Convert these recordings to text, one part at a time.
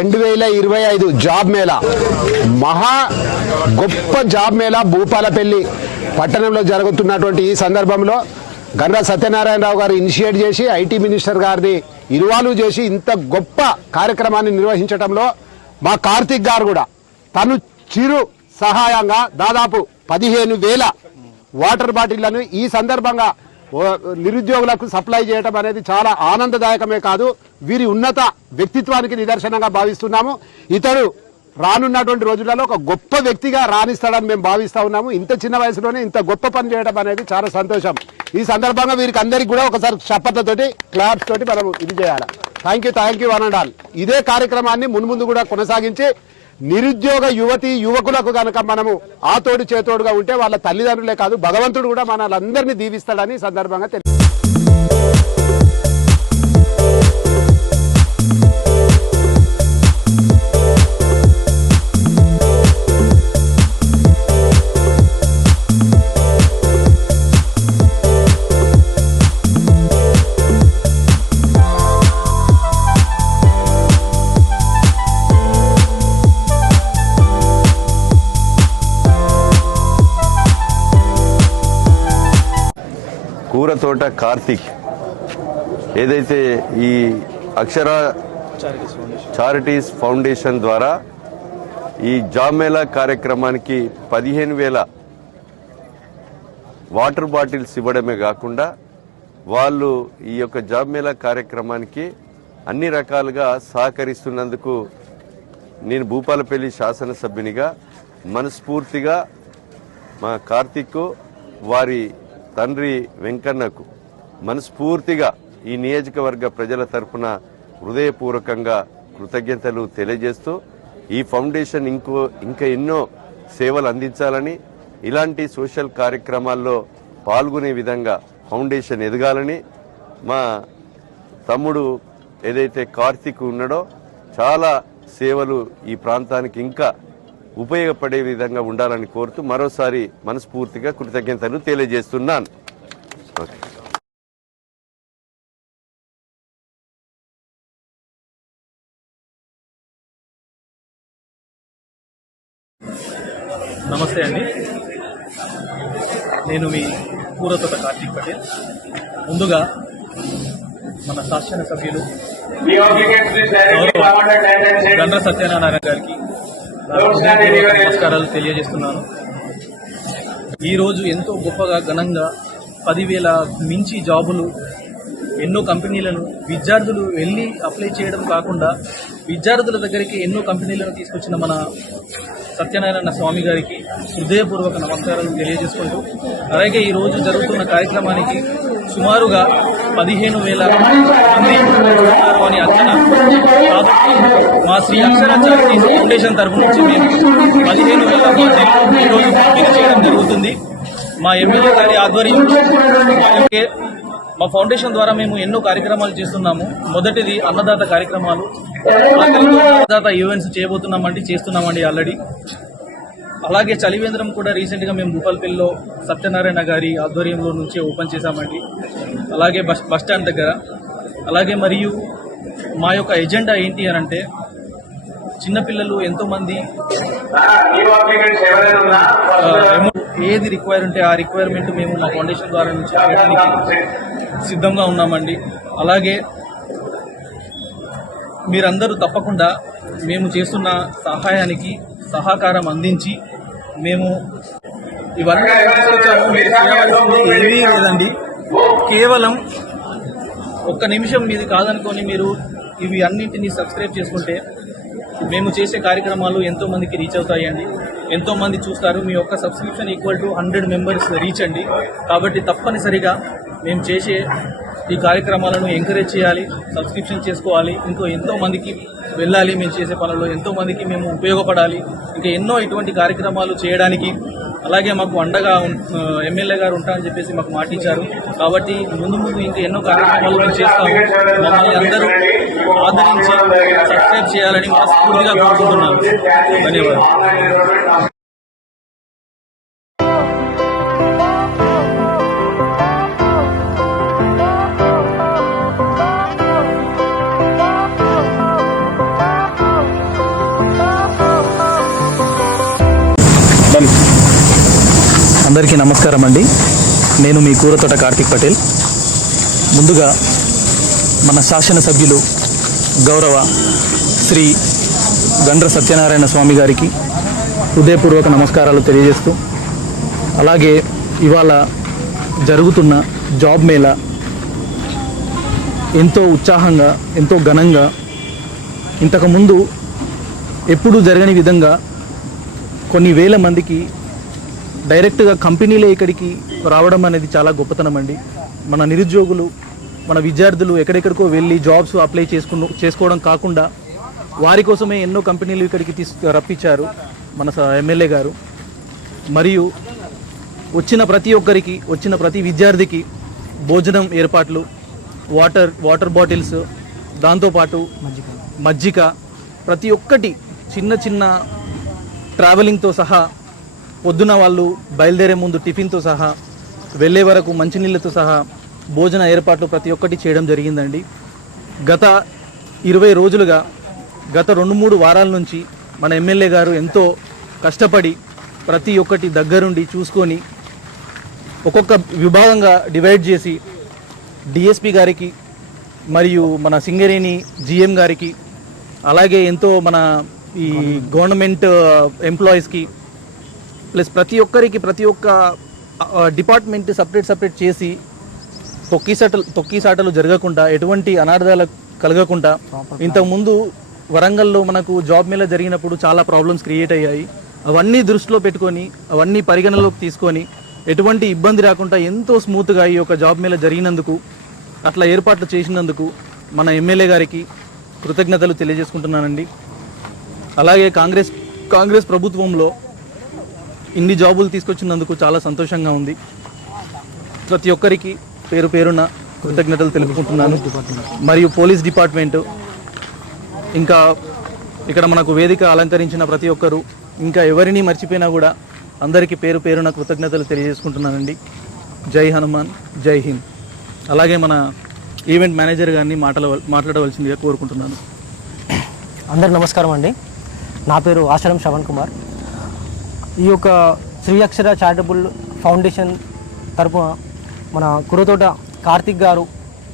2025 job Mela మహా గొప్ప job Mela Bhupalpally పట్టణంలో జరుగుతున్నటువంటి ఈ సందర్భంలో గండ్ర సత్యనారాయణరావు గారు ఇనిషియేట్ చేసి ఐటీ మినిస్టర్ గారిని ఇన్వాల్వ్ చేసి ఇంత గొప్ప కార్యక్రమాన్ని నిర్వహించడంలో మా కార్తిక్ గారు కూడా తను చిరు సహాయంగా దాదాపు 15,000 వాటర్ బాటిళ్లను ఈ సందర్భంగా నిరుద్యోగులకు సప్లై చేయడం అనేది చాలా ఆనందదాయకమే కాదు, వీరి ఉన్నత వ్యక్తిత్వానికి నిదర్శనంగా భావిస్తున్నాము. ఇతడు రానున్నటువంటి రోజులలో ఒక గొప్ప వ్యక్తిగా రాణిస్తాడని మేము భావిస్తా ఉన్నాము. ఇంత చిన్న వయసులోనే ఇంత గొప్ప పని చేయడం అనేది చాలా సంతోషం. ఈ సందర్భంగా వీరికి అందరికి కూడా ఒకసారి చప్పట్లతోటి క్లాప్స్ తోటి మనం ఇది చేయాలి. Thank you one and all. ఇదే కార్యక్రమాన్ని మున్ముందు కూడా కొనసాగించి నిరుద్యోగ యువతి యువకులకు కనుక మనము ఆ తోడు చేతోడుగా ఉంటే వాళ్ళ తల్లిదండ్రులే కాదు భగవంతుడు కూడా మనల్ని దీవిస్తాడని సందర్భంగా కూరతోట కార్తిక్ ఏదైతే ఈ అక్షర చారిటీస్ ఫౌండేషన్ ద్వారా ఈ జాబ్ మేళా కార్యక్రమానికి 15,000 వాటర్ బాటిల్స్ ఇవ్వడమే కాకుండా వాళ్ళు ఈ యొక్క జాబ్ మేళా కార్యక్రమానికి అన్ని రకాలుగా సహకరిస్తున్నందుకు నేను భూపాలపల్లి శాసనసభ్యునిగా మనస్ఫూర్తిగా మా కార్తిక్ వారి తండ్రి వెంకన్నకు మనస్ఫూర్తిగా ఈ నియోజకవర్గ ప్రజల తరఫున హృదయపూర్వకంగా కృతజ్ఞతలు తెలియజేస్తూ ఈ ఫౌండేషన్ ఇంకా ఎన్నో సేవలు అందించాలని, ఇలాంటి సోషల్ కార్యక్రమాల్లో పాల్గొనే విధంగా ఫౌండేషన్ ఎదగాలని, మా తమ్ముడు ఏదైతే కార్తిక్ ఉన్నాడో చాలా సేవలు ఈ ప్రాంతానికి ఇంకా ఉపయోగపడే విధంగా ఉండాలని కోరుతూ మరోసారి మనస్ఫూర్తిగా కృతజ్ఞతలు తెలియజేస్తున్నాను. నమస్తే అండి, నేను మీ కూరతోట కార్తీక్ పటేల్. ముందుగా మన శాసనసభ్యులు గండ్ర సత్యనారాయణ గారికి నమస్కారాలు తెలియజేస్తున్నాను. ఈరోజు ఎంతో గొప్పగా ఘనంగా 10,000 మించి జాబులు ఎన్నో కంపెనీలను విద్యార్థులు వెళ్ళి అప్లై చేయడం కాకుండా విద్యార్థుల దగ్గరికి ఎన్నో కంపెనీలను తీసుకొచ్చిన మన సత్యనారాయణ స్వామి గారికి హృదయపూర్వక నమస్కారాలు తెలియజేసుకుంటూ, అలాగే ఈరోజు జరుగుతున్న కార్యక్రమానికి సుమారుగా 15,000 మంది అని అంచనా. కాబట్టి మా శ్రీ అక్షర చారిటీస్ ఫౌండేషన్ తరఫు నుంచి మేము 15,000 మంది ఈరోజు పంపిణీ చేయడం జరుగుతుంది. మా ఎమ్మెల్యే గారి ఆధ్వర్యంలో అలాగే మా ఫౌండేషన్ ద్వారా మేము ఎన్నో కార్యక్రమాలు చేస్తున్నాము. మొదటిది అన్నదాత కార్యక్రమాలు, అన్నదాత ఈవెంట్స్ చేస్తున్నామండి ఆల్రెడీ. అలాగే చలివేంద్రం కూడా రీసెంట్గా మేము భూపాలపల్లిలో సత్యనారాయణ గారి ఆధ్వర్యంలో నుంచి ఓపెన్ చేశామండి, అలాగే బస్ స్టాండ్ దగ్గర. అలాగే మరియు మా యొక్క ఎజెండా ఏంటి అని అంటే, చిన్నపిల్లలు ఎంతోమంది ఏది రిక్వైర్ ఉంటే ఆ రిక్వైర్మెంట్ మేము మా ఫౌండేషన్ ద్వారా నుంచి చేయడానికి సిద్ధంగా ఉన్నామండి. అలాగే మీరందరూ తప్పకుండా మేము చేస్తున్న సహాయానికి సహకారం అందించి, మేము ఇవన్నీ తీసుకొచ్చాము. మీరు చేయవలసింది ఏమీ లేదండి, కేవలం ఒక్క నిమిషం మీది కాదనుకొని మీరు ఇవి అన్నింటినీ సబ్స్క్రైబ్ చేసుకుంటే మేము చేసే కార్యక్రమాలు ఎంతో మందికి రీచ్ అవుతాయండి, ఎంతో మంది చూస్తారు. మీ యొక్క subscription equal to 100 members reach అండి. కాబట్టి తప్పనిసరిగా మేము చేసే ఈ కార్యక్రమాలను ఎంకరేజ్ చేయాలి, సబ్స్క్రిప్షన్ చేసుకోవాలి, ఇంకో ఎంతో మందికి వెళ్ళాలి. మేము చేసే పనుల్లో ఎంతో మందికి మేము ఉపయోగపడాలి. ఇంకా ఎన్నో ఇటువంటి కార్యక్రమాలు చేయడానికి అలాగే మాకు అండగా ఎమ్మెల్యే గారు ఉంటారని చెప్పేసి మాకు మాట ఇచ్చారు. కాబట్టి ముందు ఇంకా ఎన్నో కార్యక్రమాలు మేము చేస్తాము. మమ్మల్ని అందరూ ఆదరించి సబ్స్క్రైబ్ చేయాలని మనస్ఫూర్తిగా కోరుకుంటున్నాను. ధన్యవాదాలు. అందరికీ నమస్కారం అండి. నేను మీ కూరతోట కార్తిక్ పటేల్. ముందుగా మన శాసనసభ్యులు గౌరవ శ్రీ గండ్ర సత్యనారాయణ స్వామి గారికి హృదయపూర్వక నమస్కారాలు తెలియజేస్తూ, అలాగే ఇవాళ జరుగుతున్న జాబ్ మేళా ఎంతో ఉత్సాహంగా, ఎంతో ఘనంగా, ఇంతకుముందు ఎప్పుడూ జరగని విధంగా కొన్ని వేల మందికి డైరెక్ట్గా కంపెనీలే ఇక్కడికి రావడం అనేది చాలా గొప్పతనం అండి. మన నిరుద్యోగులు, మన విద్యార్థులు ఎక్కడెక్కడికో వెళ్ళి జాబ్స్ అప్లై చేసుకోవడం కాకుండా వారి కోసమే ఎన్నో కంపెనీలు ఇక్కడికి రప్పించారు మన ఎమ్మెల్యే గారు. మరియు వచ్చిన ప్రతి ఒక్కరికి, వచ్చిన ప్రతి విద్యార్థికి భోజనం ఏర్పాట్లు, వాటర్ బాటిల్స్, దాంతోపాటు మజ్జిగ, ప్రతి ఒక్కటి చిన్న చిన్న ట్రావెలింగ్తో సహా, పొద్దున వాళ్ళు బయలుదేరే ముందు టిఫిన్తో సహా, వెళ్ళే వరకు మంచినీళ్ళతో సహా భోజన ఏర్పాట్లు ప్రతి ఒక్కటి చేయడం జరిగిందండి. గత 20 రోజులుగా, గత 2-3 వారాల నుంచి మన ఎమ్మెల్యే గారు ఎంతో కష్టపడి ప్రతి ఒక్కటి దగ్గరుండి చూసుకొని ఒక్కొక్క విభాగంగా డివైడ్ చేసి డిఎస్పి గారికి మరియు మన సింగరేణి జిఎం గారికి, అలాగే ఎంతో మన ఈ గవర్నమెంట్ ఎంప్లాయీస్కి, ప్లస్ ప్రతి ఒక్కరికి ప్రతి ఒక్క డిపార్ట్మెంట్ సపరేట్ చేసి తొక్కిసాటలు జరగకుండా, ఎటువంటి అనార్థాలు కలగకుండా, ఇంతకుముందు వరంగల్లో మనకు జాబ్ మేళ జరిగినప్పుడు చాలా ప్రాబ్లమ్స్ క్రియేట్ అయ్యాయి. అవన్నీ దృష్టిలో పెట్టుకొని, అవన్నీ పరిగణలోకి తీసుకొని ఎటువంటి ఇబ్బంది రాకుండా ఎంతో స్మూత్గా ఈ యొక్క జాబ్ మేళ జరిగినందుకు, అట్లా ఏర్పాట్లు చేసినందుకు మన ఎమ్మెల్యే గారికి కృతజ్ఞతలు తెలియజేసుకుంటున్నానండి. అలాగే కాంగ్రెస్ ప్రభుత్వంలో ఇన్ని జాబులు తీసుకొచ్చినందుకు చాలా సంతోషంగా ఉంది. ప్రతి ఒక్కరికి పేరు పేరున కృతజ్ఞతలు తెలుపుకుంటున్నాను. మరియు పోలీస్ డిపార్ట్మెంటు, ఇంకా ఇక్కడ మనకు వేదిక అలంకరించిన ప్రతి ఒక్కరు, ఇంకా ఎవరిని మర్చిపోయినా కూడా అందరికీ పేరు పేరున కృతజ్ఞతలు తెలియజేసుకుంటున్నానండి. జై హనుమాన్, జై హింద్. అలాగే మన ఈవెంట్ మేనేజర్ గారిని మాట్లాడవలసిందిగా కోరుకుంటున్నాను. అందరికి నమస్కారం అండి. నా పేరు ఆశ్రమ్ శ్రవణ్ కుమార్. ఈ యొక్క శ్రీ అక్షర చారిటబుల్ ఫౌండేషన్ తరపున మన కురతోట కార్తిక్ గారు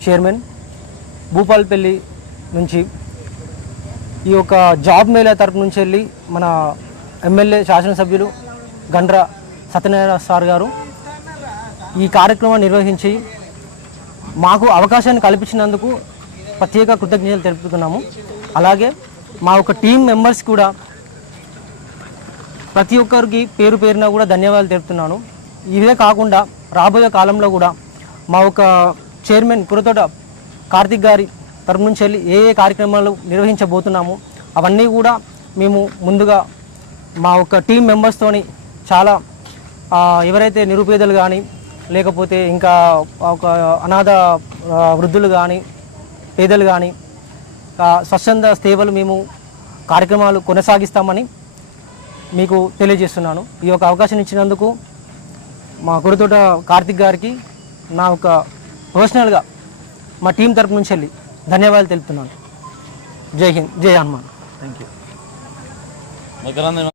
చైర్మన్, భూపాలపల్లి నుంచి ఈ యొక్క జాబ్ మేళా తరపు నుంచి వెళ్ళి మన ఎమ్మెల్యే శాసనసభ్యులు గండ్ర సత్యనారాయణ సార్ గారు ఈ కార్యక్రమాన్ని నిర్వహించి మాకు అవకాశాన్ని కల్పించినందుకు ప్రత్యేక కృతజ్ఞతలు తెలుపుతున్నాము. అలాగే మా యొక్క టీం మెంబర్స్ కూడా ప్రతి ఒక్కరికి పేరు పేరున కూడా ధన్యవాదాలు తెలుపుతున్నాను. ఇవే కాకుండా రాబోయే కాలంలో కూడా మా యొక్క చైర్మన్ కురతోట కార్తిక్ గారి తరపు నుంచి వెళ్ళి ఏ కార్యక్రమాలు నిర్వహించబోతున్నాము అవన్నీ కూడా మేము ముందుగా మా యొక్క టీం మెంబర్స్తోని చాలా ఎవరైతే నిరుపేదలు కానీ, లేకపోతే ఇంకా ఒక అనాథ వృద్ధులు కానీ, పేదలు కానీ స్వచ్ఛంద సేవలు మేము కార్యక్రమాలు కొనసాగిస్తామని మీకు తెలియజేస్తున్నాను. ఈ యొక్క అవకాశం ఇచ్చినందుకు మా కురతోట కార్తిక్ గారికి నా ఒక పర్సనల్గా మా టీం తరపు నుంచి వెళ్ళి ధన్యవాదాలు తెలుపుతున్నాను. జై హింద్, జై హనుమాన్. Thank you.